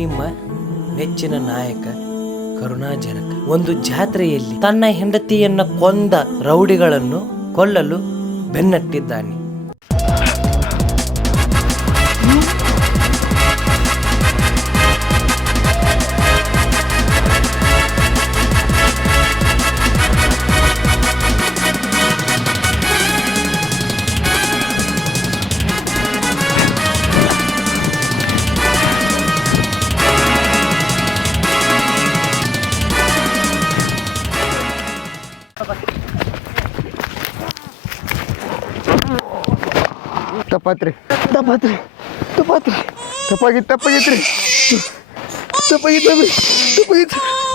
ನಿಮ್ಮ ನೆಚ್ಚಿನ ನಾಯಕ ಕರುಣಾಜನಕ ಒಂದು ಜಾತ್ರೆಯಲ್ಲಿ ತನ್ನ ಹೆಂಡತಿಯನ್ನ ಕೊಂದ ರೌಡಿಗಳನ್ನು ಕೊಲ್ಲಲು ಬೆನ್ನಟ್ಟಿದ್ದಾನೆ. ತಪ್ಪಾತ್ರಿ ತಪ್ಪಾತ್ರಿ ತಪ್ಪಾತ್ರಿ ತಪ್ಪಾಗಿತ್ರಿ ತಪ್ಪಾಗಿತ್ತು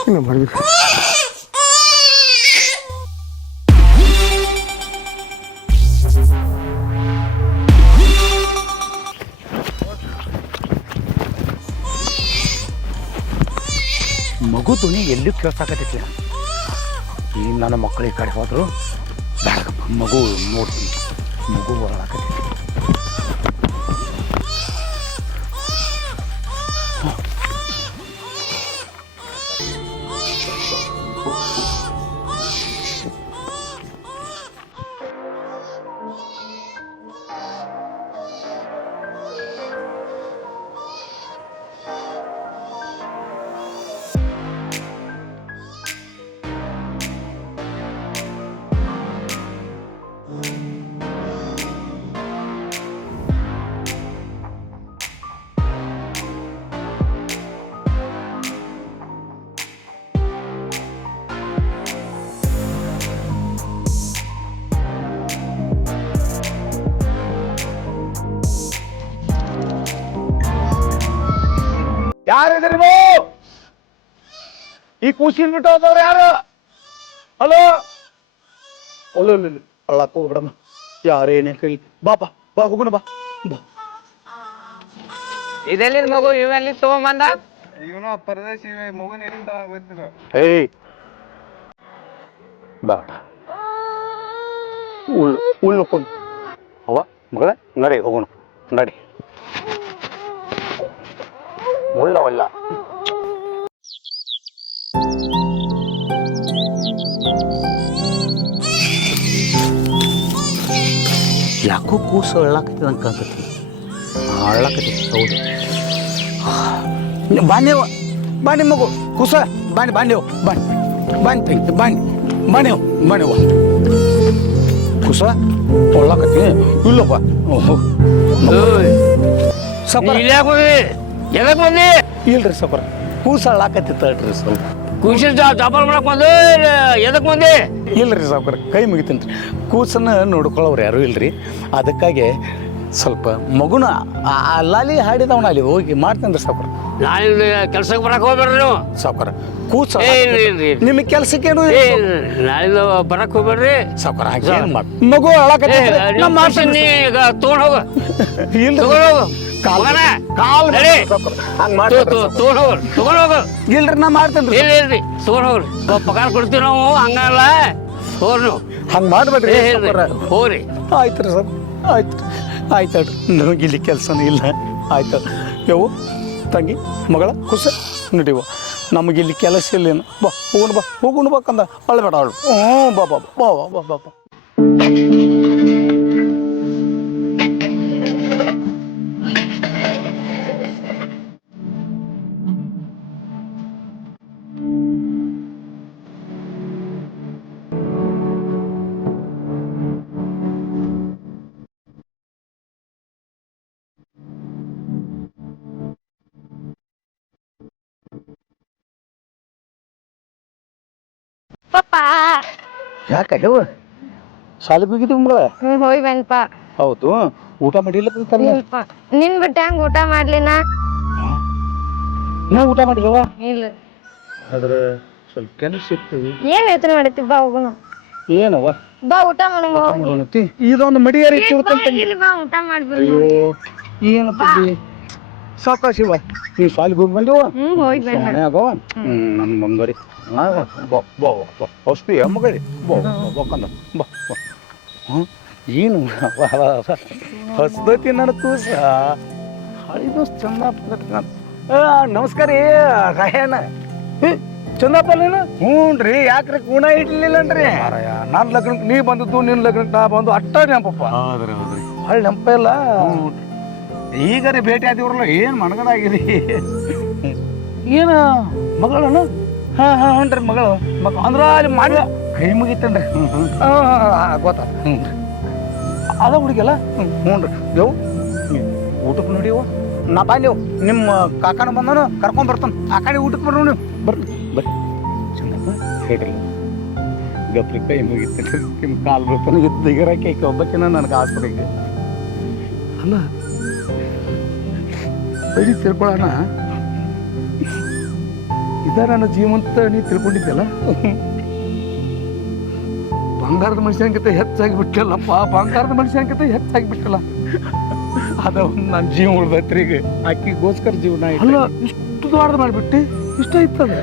ಇನ್ನು ಮಾಡ್ಬೇಕು. ಮಗು ಧ್ವನಿ ಎಲ್ಲೂ ಕೇಳ್ಸಾಕತ್ತೈತಿ. ಈ ನನ್ನ ಮಕ್ಕಳು ಈ ಕಡೆ ಹೋದ್ರು ಬೇಡಪ್ಪ, ಮಗು ನೋಡ್ತೀನಿ, ಮಗು ಹೊರಳಾಕತ್ತೈತಿ. ಯಾರಿದ್ರಿ ನೀವು? ಈ ಕೂಸಿನ ಬಿಟ್ಟು ಹೋದವ್ರು ಯಾರು? ಹಲೋ ಅಲ್ಲೋ ಅಳ್ಳಾಕ ಹೋಗ್ಬಿಡಮ್ಮ. ಯಾರೇನೇ ಕೈ ಬಾಪ ಬಾ ಹೋಗೋಣ ಬಾ. ಇದೆಲ್ಲಿ ಮಗು ಇವೆಲ್ಲಿ ತಗೊಂಬಂದ? ಇವನು ಪರದೇಶಿ ಮಗನ ಎಲ್ಲಿಂದ ಗೊತ್ತಿಲ್ಲ. ಏಯ್ ಬೇಡ, ಉಳ್ಕೊಂಡು ಅವ ಮಗಳ ನಡಿ ಹೋಗೋಣ, ನಡಿ. ಮುಳ್ಳವಲ್ಲ ಯಾಕೋ ಕೂಸು ಅಳ್ಳಾಕತ್ತಿದ ಅಂತ ಕಾಣ್ತೈತಿ. ಅಳ್ಳಾಕತ್ತೈತಿ, ಹೌದು. ಬಾಂಡೆವ ಬಾಂಡೆ ಮಗು ಕೂಸ ಬಾಂಡೆವು ಬಾಂಡೆವ ಕೂಸ ಒಳ್ಳಾಕತ್ತಿ ಇಲ್ಲಪ್ಪ. ಎದಕ್ ಬಂದಿ? ಇಲ್ರಿ ಸಪರ ಕೂಸ ಅಳ್ಳಾಕತ್ತಿತ್ತಲ್ರಿ ಸ್ವಲ್ಪ. ಖುಷಿ ಚಾಪಲ್ ಮಾಡಕ್ ಬಂದು ಎದಕ್ ಬಂದಿ? ಇಲ್ರಿ ಸಾವ್ಕಾರ ಕೈ ಮುಗಿತೀನಿ. ಕೂಸನ್ನ ನೋಡ್ಕೊಳ್ಳೋರು ಯಾರು ಇಲ್ರಿ, ಅದಕ್ಕಾಗಿ ಸ್ವಲ್ಪ ಮಗುನ ಲಾಲಿ ಹಾಡಿದವನ ಅಲ್ಲಿ ಹೋಗಿ ಮಾಡ್ತೇನ್ರಿ ಸಾವ್ಕಾರ. ನಾಳೆ ಕೆಲ್ಸಕ್ಕೆ ಬರಕ್ ಹೋಗ್ಬೇಡ್ರಿ ನೀವು ಸಾವ್ಕಾರ. ಕೂಸ ನಿಮಗೆ ಕೆಲ್ಸಕ್ಕೇನು ನಾಳೆ ಬರಕ್ ಹೋಗ್ಬೇಡ್ರಿ ಸಾವ್ಕಾರ. ಹಾಗೇನು ಮಾಡಿ ಮಗು ಅಳಾಕತ್ತಿ ಈಗ ತಗೊಂಡ್ ಹೋಗ. ಇಲ್ರಿ ನಾ ಮಾಡ್ತೇನ್ರಿ. ಇಲ್ರಿ ತಗೊಂಡ್ ಹೋಗ್ರಿ, ಪಗಾರ ಕೊಡ್ತೀವಿ ನಾವು. ಹಂಗಲ್ಲ ಹೋಗ್ರಿ ನೀವು, ಹಂಗೆ ಮಾಡ್ಬೇಡ್ರಿ. ಹೋಗ್ರಿ. ಆಯ್ತು ರೀ ಸರ್, ಆಯ್ತಲ್ರಿ. ನನಗೆ ಇಲ್ಲಿ ಕೆಲಸನೂ ಇಲ್ಲ. ಆಯ್ತು ಯವು ತಂಗಿ ಮಗಳ ಖುಷಿ ನಡಿವ, ನಮಗಿಲ್ಲಿ ಕೆಲಸ ಇಲ್ಲೇನು. ಬಾ ಹೋಗೋಣ ಬಾಕಂದ ಅಳ್ಬೇಡ ಅವಳು. ಹ್ಞೂ ಬಾ ಬಾ ಬಾ ಬಾ ಬಾ ಬಾ. ಪಪ್ಪ ಯಾಕೆ ಹೇಳು, ಶಾಲೆಗೆ ಹೋಗಿದ್ದೀವಿ ಮಗಳ? ಹೋಗಿ ಬಂದಪ್ಪ. ಹೌದು, ಊಟ ಮಾಡಿಲ್ಲಪ್ಪ. ನಿನ್ ಬಿಟ್ಟು ಹೆಂಗ್ ಊಟ ಮಾಡ್ಲಿನ? ನಾ ಊಟ ಮಾಡಿದವ ಇಲ್ಲ, ಆದ್ರೆ ಸ್ವಲ್ಪ ಕೆಲಸ ಇರ್ತೀವಿ. ಏನ್ ಯೋಚನೆ ಮಾಡತ್ತಿ? ಬಾ ಹೋಗೋಣ. ಏನವ ಬಾ ಊಟ ಮಾಡೋಣ. ಇದೊಂದು ಮಡಿಯಾರಿ ಬಾ ಊಟ ಮಾಡ್ಬಿಡು. ಅಯ್ಯೋ ಏನಪ್ಪ ಸಾಕಾಶಿವ, ನೀವು ಶಾಲೆಗೆ ಹೋಗಿ ಬಂದಿವ? ಹೋಗಿ ಬಂದ ಆಗವ. ನನ್ನ ಬಂದರಿ ಔಷಧಿ ಮಗರಿ ಬಕ್ಕಂದ ಬಾ ಬಾ. ಏನು ಹಸ್ದತಿ ನನ್ನ ಕೂಸ ಹಳಿದು ಚಂದ ನಮಸ್ಕಾರ ರೀ ರಾಯಣ್ಣ. ಚಂದಪ್ಪನೇನು? ಹ್ಞೂ ರೀ. ಯಾಕ್ರಿ ಕೂಣ ಇಡ್ಲಿಲ್ಲನ್ರಿ? ನನ್ನ ಲಗ್ನಕ್ಕೆ ನೀ ಬಂದದ್ದು, ನಿನ್ನ ಲಗ್ನಕ್ಕೆ ನಾ ಬಂದು ಅಟ್ಟ ನೆನಪಪ್ಪ. ಹೌದ್ರಿ ಹೌದ್ರಿ. ಭಾಳ ನೆನಪ ಇಲ್ಲ. ಈಗ ರೀ ಭೇಟಿ ಆದಿವ್ರಲ್ಲ, ಏನು ಮನಗಡಾಗಿರಿ. ಏನು ಮಗಳನ? ಹಾಂ ಹಾಂ ಹ್ಞೂ ರೀ ಮಗಳು. ಅಂದ್ರೆ ಅಲ್ಲಿ ಮಾಡಿ ಕೈ ಮುಗಿತನ್ರಿ. ಗೊತ್ತಾತ. ಹ್ಞೂ ರೀ ಅದ ಹುಡುಗಿಲ್ಲ. ಹ್ಞೂ ರೀ ಯೋ ಊಟಕ್ಕೆ ನೋಡಿವ ನಾ ಬಾಂದೇವು. ನಿಮ್ಮ ಕಾಕನ ಬಂದನು ಕರ್ಕೊಂಡ್ ಬರ್ತಾನೆ. ಆ ಕಡೆ ಊಟಕ್ಕೆ ಬರ್ರಿ ನೀವು. ಬರ್ರಿ ಬರ್ರಿ ಚಂದಪ್ಪ ಹೇಳ್ರಿ. ಗಪ್ರಿ ಕೈ ಮುಗಿತೇನೆ. ನಿಮ್ಮ ಕಾಲು ಬರ್ತಾನೆ ದಿಗರಕ್ಕೆ ಒಬ್ಬಕ್ಕಿನ ನನಗೆ ಆಸ್ಪತ್ರೆಗೆ. ಅಲ್ಲ ಬರೀ ತಿಳ್ಕೊಳ್ಳೋಣ ಇದ ನನ್ನ ಜೀವಂತ ನೀ ತಿಳ್ಕೊಂಡಿದ್ದಲ್ಲ. ಬಂಗಾರದ ಮನುಷ್ಯನಿಗಿಂತ ಹೆಚ್ಚಾಗಿ ಬಿಟ್ಟಲ್ಲಪ್ಪ. ಬಂಗಾರದ ಮನುಷ್ಯನಿಗಿಂತ ಹೆಚ್ಚಾಗಿ ಬಿಟ್ಟಲ್ಲ. ಅದ ನನ್ನ ಜೀವ ಉಳ್ದೈತ್ರಿ. ಈಗ ಆಕಿಗೋಸ್ಕರ ಜೀವನ ಅಲ್ಲ. ಇಷ್ಟು ದೊಡ್ಡದು ಮಾಡಿಬಿಟ್ಟು ಇಷ್ಟ ಇರ್ತದೆ.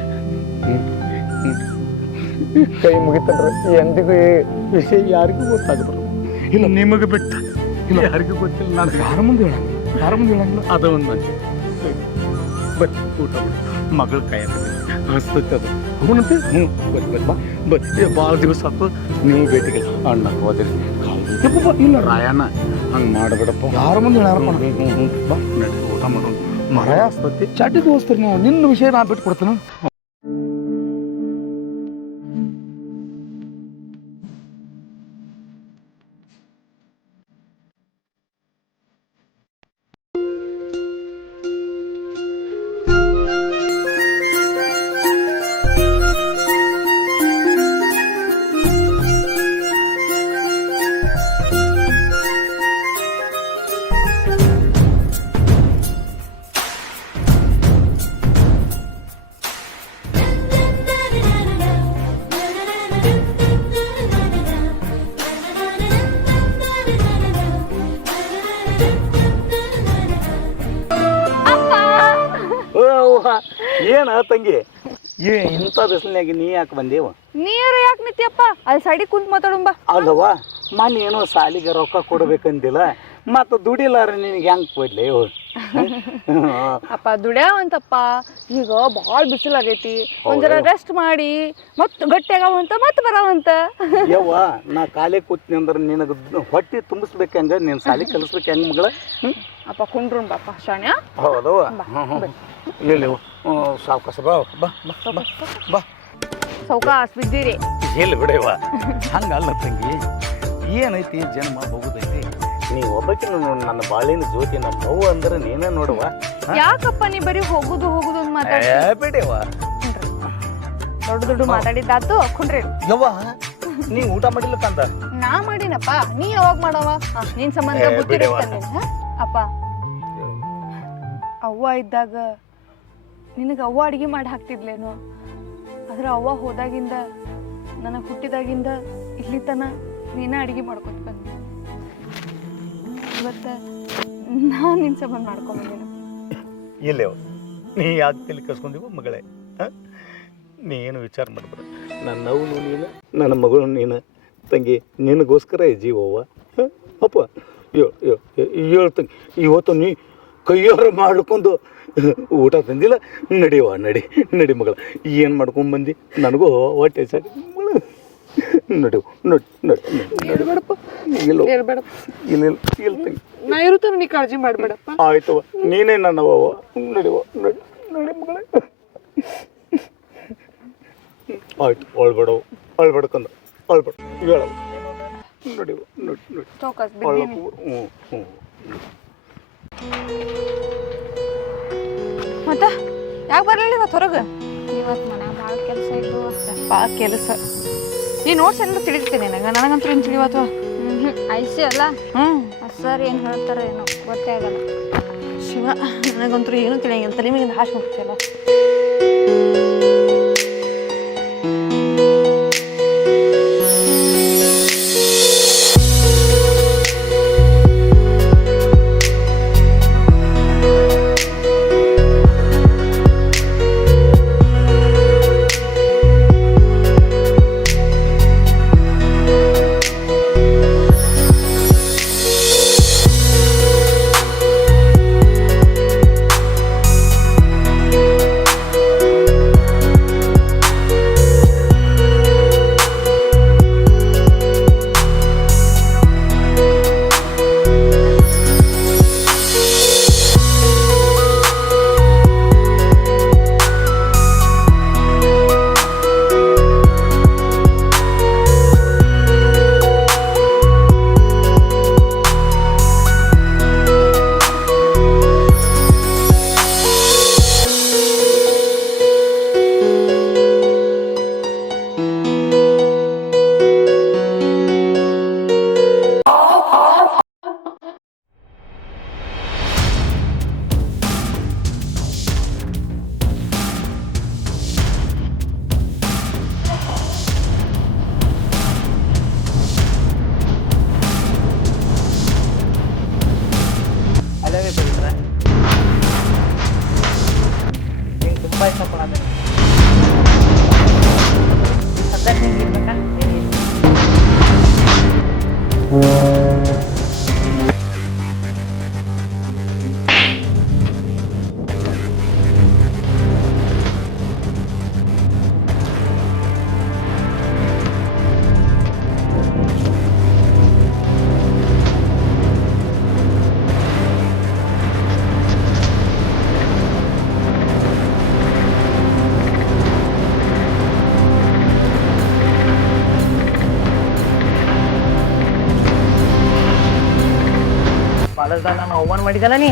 ಕೈ ಮುಗಿತಲ್ರಿ. ಎಂದಿಗೂ ವಿಷಯ ಯಾರಿಗೂ ಗೊತ್ತಾಗಬಾರ್ದು. ಇಲ್ಲ ನಿಮಗೆ ಬಿಟ್ಟ ಇಲ್ಲ ಯಾರಿಗೂ ಗೊತ್ತಿಲ್ಲ. ನಾನು ಯಾರ ಮುಂದೆ ಹೇಳಂಗಿಲ್ಲ. ಅದ ಒಂದು ನಂಗೆ ಬಟ್ ಊಟ ಮಗಳ ಕೈ ಹಸ್ತೈತೆ ಅದು ಹೋಗೋಣಂತೆ. ಹ್ಞೂ ಬಟ್ ಭಾಳ ದಿವಸ ಆಯ್ತು ನೀವು ಭೇಟಿಗೆ ಅಣ್ಣ ಹೋದಿರಿ. ಇಲ್ಲ ರಾಯಣ್ಣ ಹಂಗೆ ಮಾಡಬೇಡಪ್ಪ. ಯಾರ ಮುಂದೆ ಹೇಳಾರಪ್ಪ. ಹ್ಞೂ ಬಾ ನಡಿ ಊಟ ಮಾಡೋಣ. ಮರಾಯ ಹಸ್ತೈತಿ ಚಡ್ಡಿ ದೋಸ್ತೀರಿ ನೀವು. ನಿನ್ನ ವಿಷಯ ನಾ ಬಿಟ್ಟು ಕೊಡ್ತೇನೆ. ಏನ ತಂಗಿ ಇಂಥ ಬಿಸಿಲಿನಾಗ ನೀ ಯಾಕೆ ಬಂದೇವ? ನೀರು ಯಾಕೆ ನಿತ್ಯಪ್ಪ? ಅಲ್ಲಿ ಸೈಡಿ ಕುಂತ್ ಮಾತಾಡುಂಬ. ಅಲ್ಲವ್ವ ಮೊನ್ನೆ ಏನೋ ಸಾಲಿಗೆ ರೊಕ್ಕ ಕೊಡ್ಬೇಕಂದಿಲ್ಲ, ಮತ್ತು ದುಡಿಲಾರ ನಿನಗೆ ಹೆಂಗೆ ಕೊಡ್ಲಿ? ಅಪ್ಪ ದುಡ್ಯಾವಂತಪ್ಪ. ಈಗ ಭಾಳ ಬಿಸಿಲಾಗೈತಿ. ಒಂದರ ರೆಸ್ಟ್ ಮಾಡಿ ಮತ್ತೆ ಗಟ್ಟಿ ಆಗವಂತ ಮತ್ತೆ ಬರವಂತ. ಯವ್ವ ನಾ ಕಾಲೇ ಕೂತ್ನಿ ಅಂದ್ರೆ ನಿನಗೆ ಹೊಟ್ಟೆ ತುಂಬಿಸ್ಬೇಕು ಹೆಂಗ? ನೀನು ಸಾಲಿ ಕಲಿಸ್ಬೇಕು ಹೆಂಗೆ ಮಗಳ? ಅಪ್ಪ ಕುಂಡ್ರು ಬಾಪ ಶಾಣ್ಯ. ಹೌದವ್ವ. ಎಲ್ಲಿ ಸಾವ್ಕಾಸ ಬಾ ಬಾ ಬಾ ಬಾ. ಸೌಕಾಸ್ ಬಿದ್ದೀರಿ. ಎಲ್ಲಿ ಬಿಡವ ಹಂಗಲ್ಲ ತಂಗಿ. ಏನೈತಿ ಜನ್ಮ ಹೋಗುದೈತಿ. ನೀವು ಒಬ್ಬಕಿನ ನನ್ನ ಬಾಳಿನ ಜ್ಯೋತಿ. ನಮ್ಮ ಅವ್ವ ಅಂದ್ರೆ ನೀನೇ ನೋಡುವ. ಯಾಕಪ್ಪ ನೀ ಬರೀ ಹೋಗುದು ಅಂತ ಮಾತಾಡ ಬಿಡವ. ದೊಡ್ಡ ಮಾತಾಡಿದ್ದಾತು. ಕುಂಡ್ರಿ ಯವ್ವ ನೀ ಊಟ ಮಾಡಿಲ್ಲ ಕಂದ? ನಾ ಮಾಡಿನಪ್ಪ. ನೀ ಯಾವಾಗ ಮಾಡವ? ನಿನ್ ಸಂಬಂಧ ಬುತ್ತಿ ಅಪ್ಪ. ಅವ್ವ ಇದ್ದಾಗ ನಿನಗೆ ಅವ್ವ ಅಡಿಗೆ ಮಾಡಿ ಹಾಕ್ತಿದ್ಲೇನು? ಆದ್ರೆ ಅವ್ವ ಹೋದಾಗಿಂದ ನನಗೆ ಹುಟ್ಟಿದಾಗಿಂದ ಇಲ್ಲಿ ತನ ನೀನ ಅಡಿಗೆ ಮಾಡ್ಕೊತ ಬಂದೆ. ಇವತ್ತು ನಾನು ನಿನ್ನ ಸಂಬಂಧ ಮಾಡ್ಕೊಂಬಂದೇನು. ಇಲ್ಲೇವ ನೀ ಯಾಕೆ ತಲೆ ಕಸ್ಕೊಂಡಿವ ಮಗಳೇ? ನೀ ಏನು ವಿಚಾರ ಮಾಡ್ಬೇಡ. ನನ್ನ ಅವನು ನೀನು, ನನ್ನ ಮಗಳು ನೀನು ತಂಗಿ. ನಿನಗೋಸ್ಕರ ಜೀವವ್ವ. ಅಪ್ಪ ಹೇಳು ತಂಗಿ. ಇವತ್ತು ನೀ ಕೈಯಾರ ಮಾಡ್ಕೊಂಡು ಊಟ ತಂದಿಲ್ಲ. ನಡಿಯವ ನಡಿ ನಡಿ ಮಗಳ. ಏನು ಮಾಡ್ಕೊಂಬಂದು ನನಗೂ ಹೊಟ್ಟೆ ಸರಿ. ನಡಿವು ನಡಿ ನಡಿ ಹೇಳ್ಬೇಡಪ್ಪ. ಇಲ್ಲ ಹೇಳ್ಬೇಡಪ್ಪ. ಇಲ್ಲ ಇಲ್ಲ ತಂಗಿ. ನಾ ಇರುತ್ತಾನೆ, ನೀ ಕಾಳಜಿ ಮಾಡ್ಬೇಡಪ್ಪ. ಆಯ್ತವ ನೀನೇ ನನ್ನವ್ವ. ನಡಿವ ನಡಿ ನಡಿ ಮಗಳೇ. ಆಯ್ತು ಅಳ್ಬೇಡವು. ಅಳ್ಬೇಡ್ಕಂದ ಅಳ್ಬೇಡ. ಹೇಳವ ನಡಿವ ನಡಿ ನಡಿ. ಚೌಕಾಸ್ ಹ್ಞೂ ಹ್ಞೂ. ಮತ್ತ ಯಾಕೆ ಬರಲಿಲ್ಲ ಇವತ್ತು ಹೊರಗೆ? ಇವತ್ತು ಮನ್ಯಾಗ ಭಾಳ ಕೆಲಸ ಇತ್ತು. ಭಾಳ ಕೆಲಸ. ನೀ ನೋಟ್ಸ್ ಎಲ್ಲ ತಿಳಿಸ್ತೀನಿ ನನಗಂತೂ ಏನು ತಿಳಿವತ್ತು. ಐಸಿ ಅಲ್ಲ. ಸರ್ ಏನು ಹೇಳ್ತಾರೆ ಏನೋ ಗೊತ್ತೇ ಆಗಲ್ಲ. ಶಿವ ನನಗಂತೂ ಏನೂ ತಿಳಿಯಂಗಿಲ್ಲ. ತಲೆ ಮೇಲಿಂದ ಹಾಶ್ ಹೋಗ್ತಿಲ್ಲ. ತುಂಬ ಇಷ್ಟಪಡೋದು ಸದ್ಯಕ್ಕೆ ನಿಂಗೆ ಇರ್ಬೇಕಾ ಕಾಲೇಜ್ದಾಗ ನಾನು ಅವಮಾನ ಮಾಡಿದಲ್ಲ ನೀ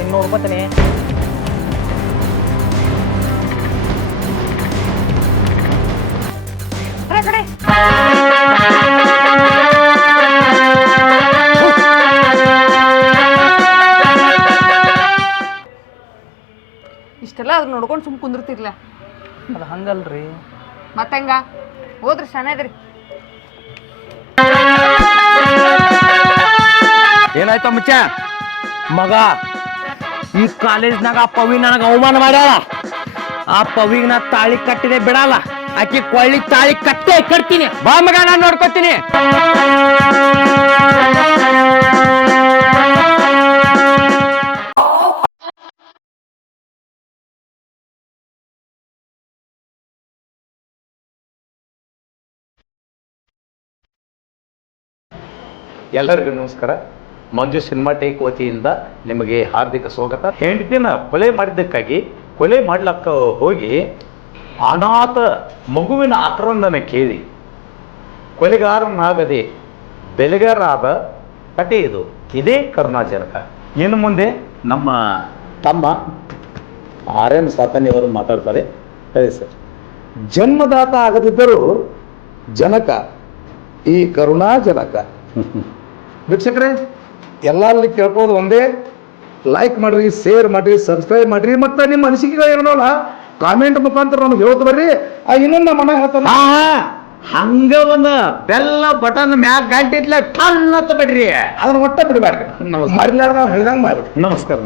ಇನ್ನು ನೋಡ್ಕೊತೀನಿ ಕಡೆ ಇಷ್ಟೆಲ್ಲ ಅದ್ರ ನೋಡ್ಕೊಂಡು ಸುಮ್ ಕುಂದಿರ್ತಿರ್ಲ ಅದು ಹಂಗಲ್ರಿ ಮತ್ತೆಂಗ ಹೋದ್ರಿ ಶಾನ್ಯದ್ರಿ ಏನಾಯ್ತ ಮುಚ್ಚ ಮಗ ಈ ಕಾಲೇಜ್ನಾಗ ಆ ಪವಿ ನನಗೆ ಅವಮಾನ ಮಾಡ್ಯಾಳ ಆ ಪವಿಗೆ ನಾ ತಾಳಿ ಕಟ್ಟಿದೆ ಬಿಡಲ್ಲ ಆಕಿ ಕೊಳ್ಳಿ ತಾಳಿ ಕಟ್ಟೆ ಕಟ್ತೀನಿ ಬಾ ಮಗ ನಾನು ನೋಡ್ಕೊತೀನಿ ಎಲ್ಲರಿಗೂ ನಮಸ್ಕಾರ. ಮಂಜು ಸಿನಿಮಾಟೇಕ್ ವತಿಯಿಂದ ನಿಮಗೆ ಹಾರ್ದಿಕ ಸ್ವಾಗತ. ಹೆಂಡತಿನ ಕೊಲೆ ಮಾಡಿದ್ದಕ್ಕಾಗಿ ಕೊಲೆ ಮಾಡ್ಲಕ್ಕ ಹೋಗಿ ಅನಾಥ ಮಗುವಿನ ಆಕ್ರಂದನ ಕೇಳಿ ಕೊಲೆಗಾರನಾಗದೆ ಬೆಲೆಗಾರರಾದ ಕಥೆ ಇದು. ಇದೇ ಕರುಣಾಜನಕ. ಇನ್ನು ಮುಂದೆ ನಮ್ಮ ತಮ್ಮ ಆರ್.ಎನ್. ಸಾತನಿಯವರು ಮಾತಾಡ್ತಾರೆ. ಸರಿ ಸರ್. ಜನ್ಮದಾತ ಆಗದಿದ್ದರೂ ಜನಕ ಈ ಕರುಣಾಜನಕ. ವೀಕ್ಷಕರೇ, ಎಲ್ಲರಲ್ಲಿ ಕೇಳ್ಬೋದು ಒಂದೇ, ಲೈಕ್ ಮಾಡ್ರಿ, ಶೇರ್ ಮಾಡ್ರಿ, ಸಬ್ಸ್ಕ್ರೈಬ್ ಮಾಡ್ರಿ, ಮತ್ತು ನಿಮ್ಮ ಅನಿಸಿಕೆಗಳು ಏನಲ್ಲ ಕಾಮೆಂಟ್ ಮುಖಾಂತರ ನಮ್ಗೆ ಹೇಳ್ತು ಬರ್ರಿ. ಇನ್ನೊಂದು ನಮ್ಮ ಮನೆ ಹೇಳ್ತಾನೆ ಹಂಗ ಒಂದು ಬೆಲ್ಲ ಬಟನ್ ಮ್ಯಾಗ ಗಂಟಿತ್ಲೆ ಟನ್ ಅಂತ ಬಿಡ್ರಿ ಅದನ್ನ ಒಟ್ಟ ಬಿಡಬೇಡ್ರಿ. ನಮಸ್ಕಾರ. ಹೇಳಿದಂಗೆ ಮಾಡ್ರಿ. ನಮಸ್ಕಾರ.